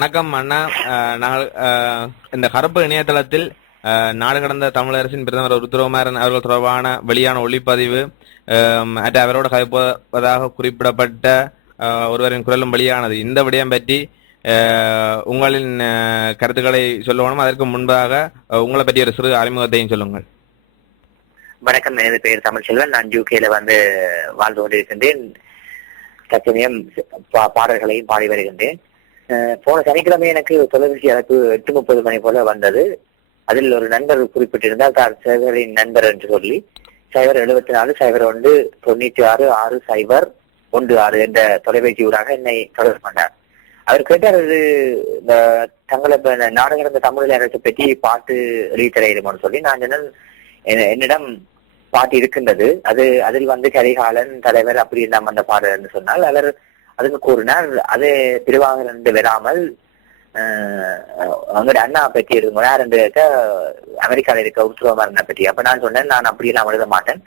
வணக்கம் அண்ணா. நாங்கள் இந்த கருப்பு இணையதளத்தில் அஹ், நாடு கடந்த தமிழரசின் பிரதமர் ருத்ரகுமாரன் அவர்கள் தொடர்பான வெளியான ஒளிப்பதிவு மற்ற அவரோடு கதைப்பதாக குறிப்பிடப்பட்ட ஒருவரின் குரலும் வெளியானது. இந்த விடயம் பற்றி உங்களின் கருத்துக்களை சொல்லணும். அதற்கு முன்பாக உங்களை பற்றி ஒரு சிறு அறிமுகத்தையும் சொல்லுங்கள். வணக்கம். எனது பெயர் தமிழ்செல்வன் நான் யூகேல வந்து வாழ்ந்து கொண்டிருக்கின்றேன். தற்சமயம் பாடல்களையும் பாடி வருகின்றேன். போன சனிக்கிழமை எனக்கு தொலைபேசி அழைப்பு எட்டு முப்பது மணி போல வந்தது. அதில் ஒரு நண்பர் குறிப்பிட்டிருந்தார் தான் சேகரின் நண்பர் என்று சொல்லி. சைபர் எழுபத்தி நாலு சைபர் ஒன்று தொண்ணூற்றி ஆறு ஆறு சைபர் ஒன்று ஆறு என்ற தொலைபேசி ஊடாக என்னை தொடர்பு கொண்டார். அவர் கேட்டார் இது இந்த தங்களை இப்ப இந்த தமிழ் அரசை பற்றி பாட்டு எழுதித்தரையிடுமோன்னு சொல்லி. நான் என்ன- என்னிடம் பாட்டு இருக்கின்றது. அது அதில் வந்து கரிகாலன் தலைவர் அப்படி நாம் அந்த பாடல்னு சொன்னால். அவர் அதுக்கு கூறினார் அது திருவாகரன் விடாமல் அவங்களுடைய அண்ணா பற்றி இருக்கும் யார் என்று கேட்க அமெரிக்காவில் இருக்க உத்ரவமாரனை பற்றி அப்ப நான் சொன்னேன் நான் அப்படியெல்லாம் எழுத மாட்டேன்.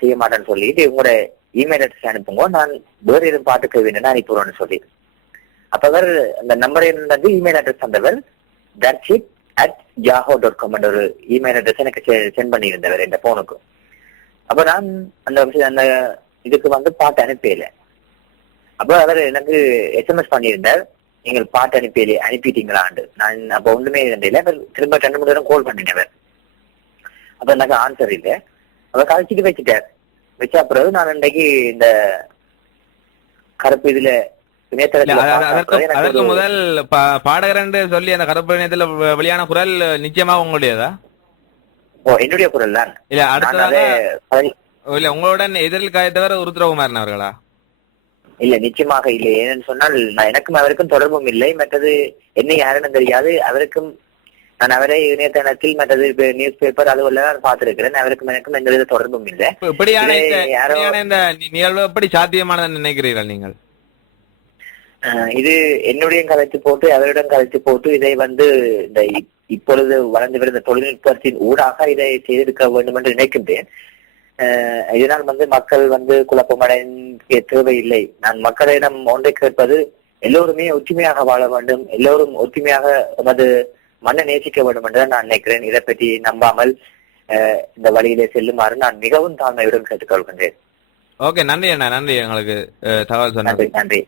செய்ய மாட்டேன்னு சொல்லிட்டு உங்களோட இமெயில் அட்ரஸ் அனுப்புங்க நான் வேறு எதுவும் பாட்டுக்கு வேணும்னா அனுப்பிடுவோம்னு சொல்லி. அப்ப அவர் அந்த நம்பர் இருந்தது இமெயில் அட்ரஸ் தந்தவர். Darshith at Zoho dot com என்ற ஒரு இமெயில் அட்ரஸ் எனக்கு சென்ட் பண்ணியிருந்தவர் இந்த போனுக்கு அப்ப நான் அந்த அந்த இதுக்கு வந்து பாட்டு அனுப்பல அப்ப அவர் எனக்கு எஸ்எம்எஸ் பண்ணியிருந்தார். நீங்கள் பாட்டு அனுப்பி அனுப்பிட்டீங்களாண்டு. நான் அப்ப ஒண்ணுமே இல்லை அவர் திரும்ப ரெண்டு மூணு நேரம் கால் பண்ணினவர் அப்ப எனக்கு ஆன்சர் இல்லை. அவர் கழிச்சிட்டு வச்சுட்டார். வச்ச பிறகு நான் இன்றைக்கு இந்த கருப்பு இதுல அதற்கு முதல் என்று சொல்லி அந்த கருப்பு இணையத்தில் வெளியான குரல் நிச்சயமாக உங்களுடையதா? ஓ என்னுடைய குரல் தான். இல்ல அடுத்ததாக இல்ல உங்களுடன் எதிரில் காய்த்தவர் ருத்ரகுமாரன் அவர்களா? இல்ல நிச்சயமாக இல்லை. ஏன்னு சொன்னால் நான் எனக்கும் அவருக்கும் தொடர்பும் இல்லை. மற்றது என்ன யாருன்னு தெரியாது. அவருக்கும் நான் அவரை இணையதளத்தில் மற்றது நியூஸ் பேப்பர் அதுவெல்லாம் நான் பார்த்திருக்கிறேன். அவருக்கும் எனக்கும் எந்த வித தொடர்பும் இல்லை. இப்ப இப்படியான இந்த நிகழ்வு எப்படி சாத்தியமானது நினைக்கிறீர்கள் நீங்கள்? இது என்னுடைய கலைத்து போட்டு அவரிடம் கலைத்து போட்டு இதை வந்து இந்த இப்- இப்பொழுது வளர்ந்து வருகிற தொழில்நுட்பத்தின் ஊடாக இதை செய்திருக்க வேண்டும் என்று நினைக்கின்றேன். இதனால் வந்து மக்கள் வந்து குழப்பமடைய தேவையில்லை. நான் மக்களிடம் ஒன்றை கேட்பது எல்லோருமே ஒற்றுமையாக வாழ வேண்டும் எல்லோரும் ஒற்றுமையாக எமது மண்ணை நேசிக்க வேண்டும் என்று நான் நினைக்கிறேன். இதை பற்றி நம்பாமல் இந்த வழியிலே செல்லுமாறு நான் மிகவும் தாழ்மையுடன் கேட்டுக்கொள்கின்றேன். ஓகே நன்றி அண்ணா நன்றி. எங்களுக்கு தகவல் சொன்னது நன்றி.